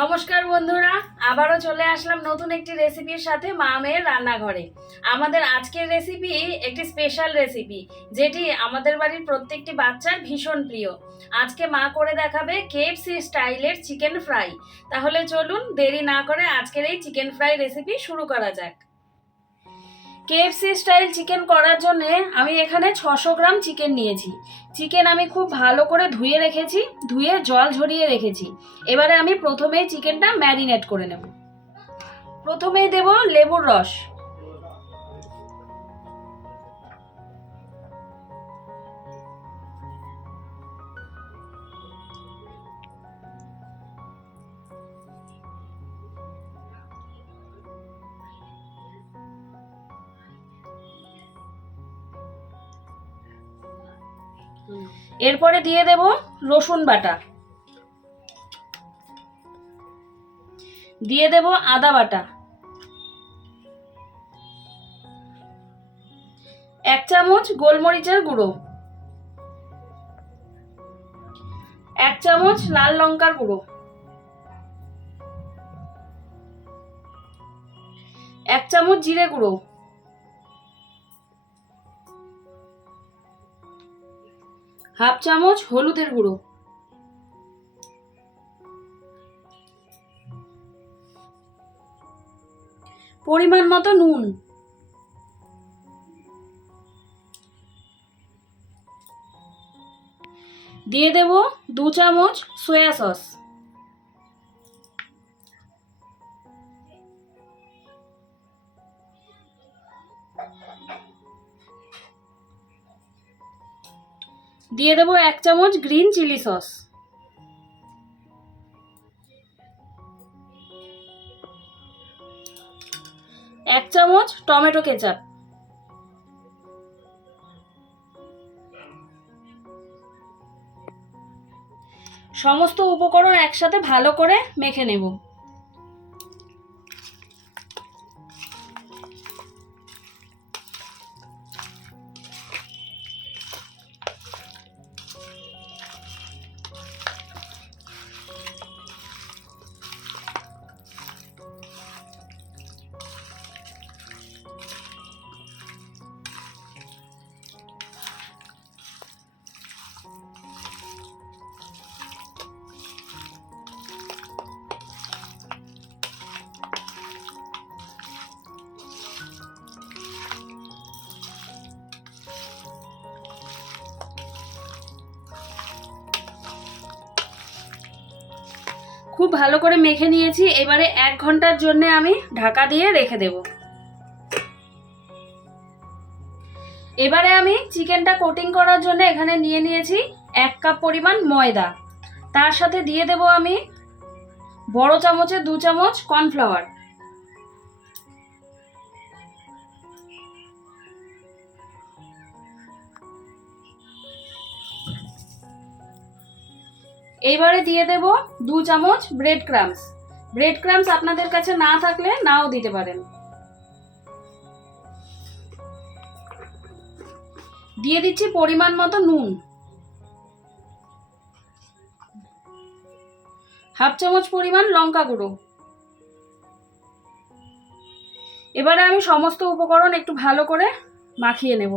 নমস্কার বন্ধুরা, আবারও চলে আসলাম নতুন একটি রেসিপির সাথে মা মেয়ের রান্নাঘরে। আমাদের আজকের রেসিপি একটি স্পেশাল রেসিপি, যেটি আমাদের বাড়ির প্রত্যেকটি বাচ্চার ভীষণ প্রিয়। আজকে মা করে দেখাবে KFC স্টাইলের চিকেন ফ্রাই। তাহলে চলুন দেরি না করে আজকের এই চিকেন ফ্রাই রেসিপি শুরু করা যাক। KFC স্টাইল চিকেন করার জন্য আমি এখানে 600 গ্রাম চিকেন নিয়েছি। চিকেন আমি খুব ভালো করে ধুয়ে রেখেছি, ধুয়ে জল ঝরিয়ে রেখেছি। এবারে আমি প্রথমেই চিকেনটা ম্যারিনেট করে নেব। প্রথমেই দেব লেবুর রস। এরপরে দিয়ে দেব রসুন বাটা, দিয়ে দেব আদা বাটা, 1 চামচ গোলমরিচের গুঁড়ো, 1 চামচ লাল লঙ্কার গুঁড়ো, 1 চামচ জিরে গুঁড়ো, হাফ চামচ হলুদের গুঁড়ো, পরিমাণ মতো নুন, দিয়ে দেব 2 চামচ সয়া সস, দিয়ে দেব 1 চামচ গ্রিন চিলি সস, এক চামচ টমেটো কেচাপ, সমস্ত উপকরণ একসাথে ভালো করে মেখে নেব। খুব ভালো করে মেখে নিয়েছি। এবারে 1 ঘন্টার জন্য আমি ঢাকা দিয়ে রেখে দেব। এবারে আমি চিকেনটা কোটিং করার জন্য এখানে নিয়ে নিয়েছি 1 কাপ পরিমাণ ময়দা। তার সাথে দিয়ে দেব আমি বড় চামচে 2 চামচ কর্নফ্লাওয়ার। এইবারে দিয়ে দেব 2 চামচ ব্রেড ক্রাম্বস। ব্রেড ক্রাম্বস আপনাদের কাছে না থাকলে নাও দিতে পারেন। দিয়ে দিচ্ছি পরিমাণ মতো নুন, হাফ চামচ পরিমাণ লঙ্কা গুঁড়ো। এবারে আমি সমস্ত উপকরণ একটু ভালো করে মাখিয়ে নেব।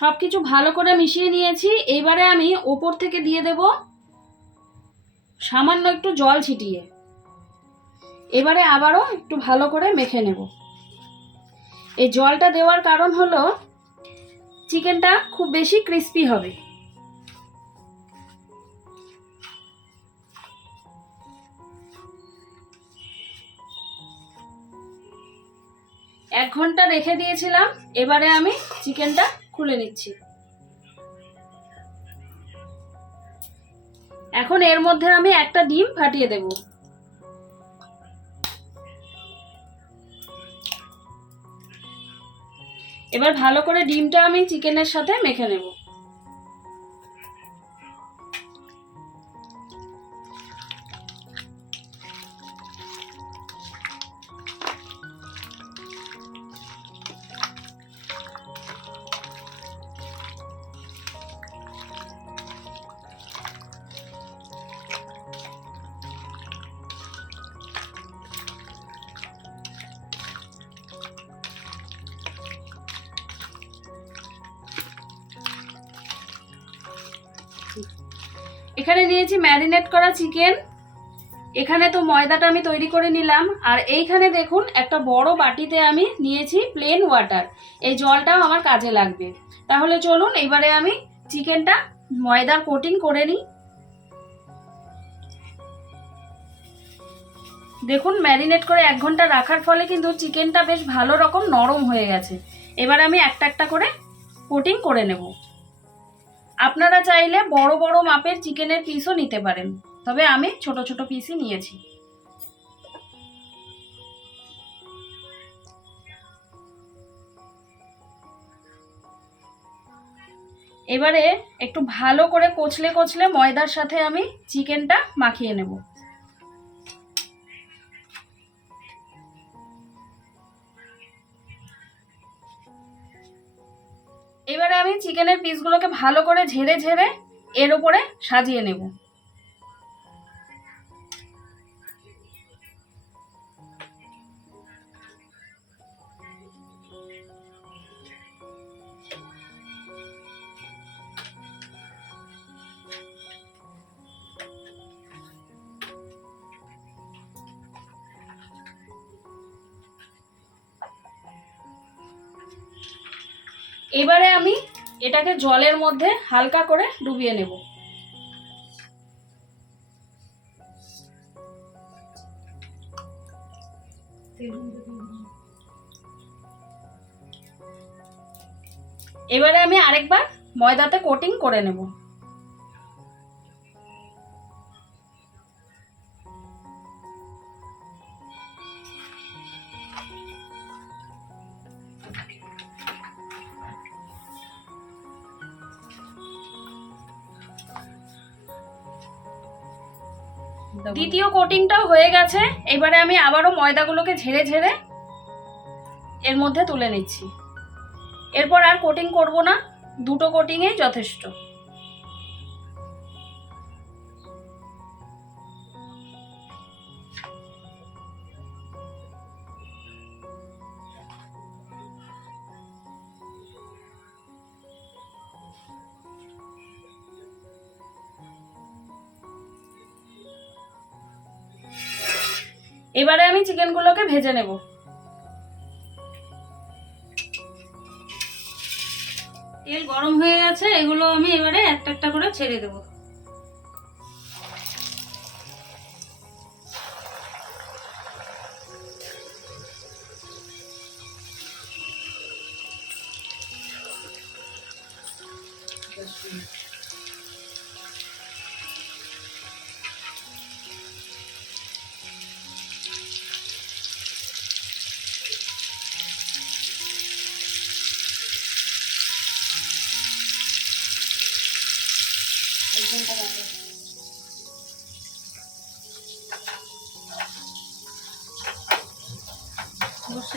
সবকিছু ভালো করে মিশিয়ে নিয়েছি। এইবারে আমি ওপর থেকে দিয়ে দেব সামান্য একটু জল ছিটিয়ে। এবারে আবারও একটু ভালো করে মেখে নেব। এই জলটা দেওয়ার কারণ হলো চিকেনটা খুব বেশি ক্রিস্পি হবে। এক ঘন্টা রেখে দিয়েছিলাম। এবারে আমি চিকেনটা খুলে নিচ্ছি। এখন এর মধ্যে আমি একটা ডিম ফাটিয়ে দেব। এবার ভালো করে ডিমটা আমি চিকেনের সাথে মেখে নেব। এখানে নিয়েছি ম্যারিনেট করা চিকেন। এখানে তো ময়দাটা আমি তৈরি করে নিলাম, আর এইখানে দেখুন একটা বড় বাটিতে আমি নিয়েছি প্লেন ওয়াটার। এই জলটাও আমার কাজে লাগবে। তাহলে চলুন এবারে আমি চিকেনটা ময়দার কোটিং করে নিই। দেখুন ম্যারিনেট করে 1 ঘন্টা রাখার ফলে কিন্তু চিকেনটা বেশ ভালো রকম নরম হয়ে গেছে। এবার আমি একটা একটা করে কোটিং করে নেব। আপনারা চাইলে বড় বড় মাপের চিকেনের পিসও নিতে পারেন, তবে আমি ছোট ছোট পিসই নিয়েছি। এবারে একটু ভালো করে কচলে কচলে ময়দার সাথে আমি চিকেনটা মাখিয়ে নেব। এবারে আমি চিকেনের পিসগুলোকে ভালো করে ঝেড়ে ঝেড়ে এর উপরে সাজিয়ে নেব। এবারে আমি এটাকে জলের মধ্যে হালকা করে ডুবিয়ে নেব। এবারে আমি আরেকবার ময়দাতে কোটিং করে নেব। দ্বিতীয় কোটিংটাও হয়ে গেছে। এবারে আমি আবারও ময়দাগুলোকে ঝেড়ে ঝেড়ে এর মধ্যে তুলে নিচ্ছি। এরপর আর কোটিং করব না, দুটো কোটিংই যথেষ্ট। এবারে আমি চিকেনগুলোকে ভেজে নেব। তেল গরম হয়ে গেছে, এগুলো আমি এবারে একটা একটা করে ছেড়ে দেব।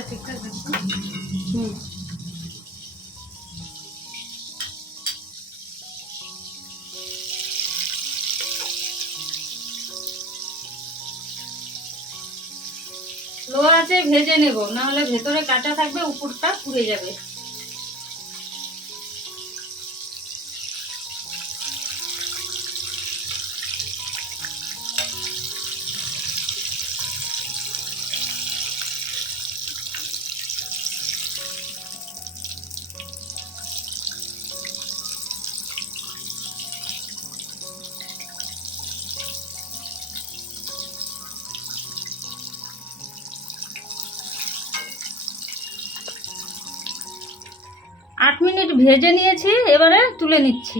ঠিকঠাক লো আছে ভেজে নেব, না হলে ভেতরে কাঁচা থাকবে, উপরটা পুড়ে যাবে। আট মিনিট ভেজে নিয়েছি, এবারে তুলে নিচ্ছি।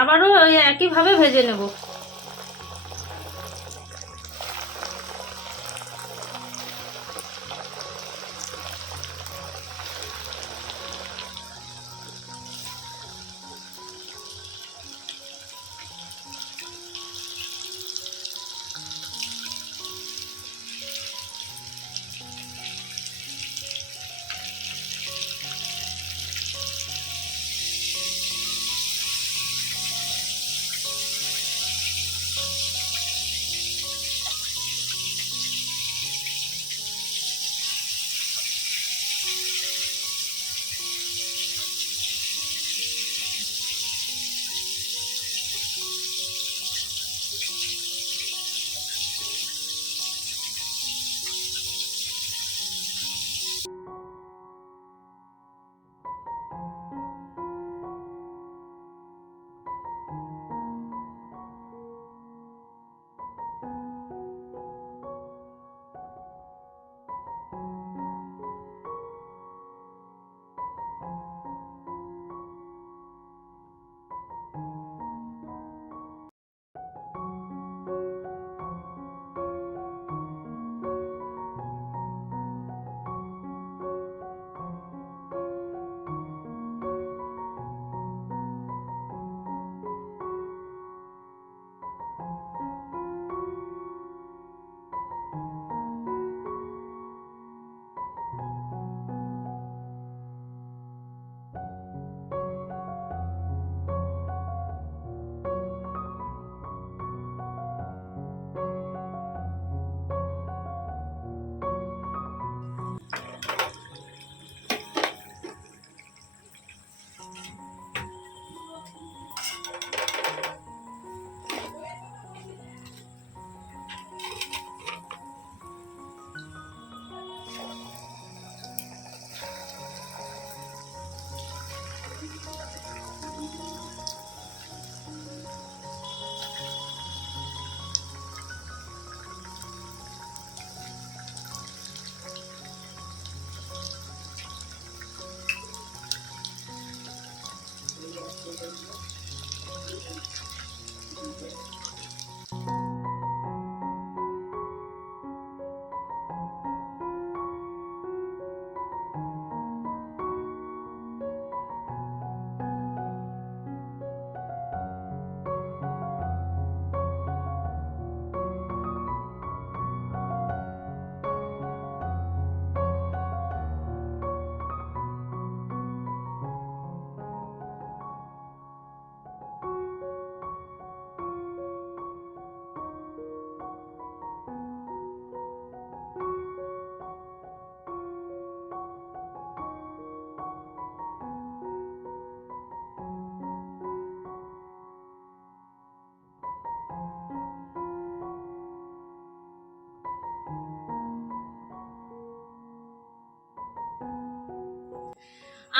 আবারও ওই একইভাবে ভেজে নেব।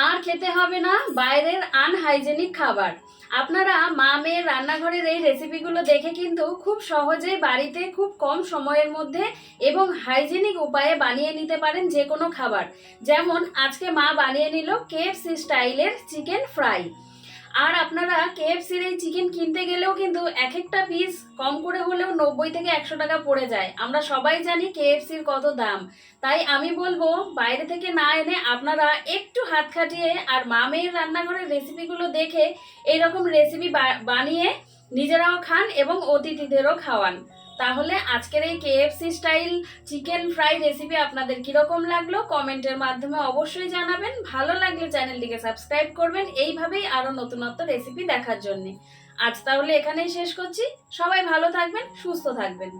আর খেতে হবে না বাইরের আনহাইজেনিক খাবার। আপনারা মা মেয়ের রান্নাঘরের এই রেসিপিগুলো দেখে কিন্তু খুব সহজেই বাড়িতে খুব কম সময়ের মধ্যে এবং হাইজেনিক উপায়ে বানিয়ে নিতে পারেন যে কোনো খাবার। যেমন আজকে মা বানিয়ে নিল কেএফসি স্টাইলের চিকেন ফ্রাই। আর আপনারা কেএফসির এই চিকেন কিনতে গেলেও কিন্তু এক একটা পিস কম করে হলেও 90 থেকে 100 টাকা পড়ে যায়। আমরা সবাই জানি কেএফসির কত দাম। তাই আমি বলবো বাইরে থেকে না এনে আপনারা একটু হাত খাটিয়ে আর মা মেয়ের রান্নাঘরের রেসিপিগুলো দেখে এইরকম রেসিপি বানিয়ে নিজেরাও খান এবং অতিথিদেরও খাওয়ান। তাহলে আজকের এই KFC style chicken fry recipe আপনাদের কিরকম লাগলো কমেন্টের মাধ্যমে অবশ্যই জানাবেন। ভালো লাগলে চ্যানেলটিকে সাবস্ক্রাইব করবেন এইভাবেই আরো নতুনত্ব রেসিপি দেখার জন্য। আজ তাহলে এখানেই শেষ করছি। সবাই ভালো থাকবেন, সুস্থ থাকবেন।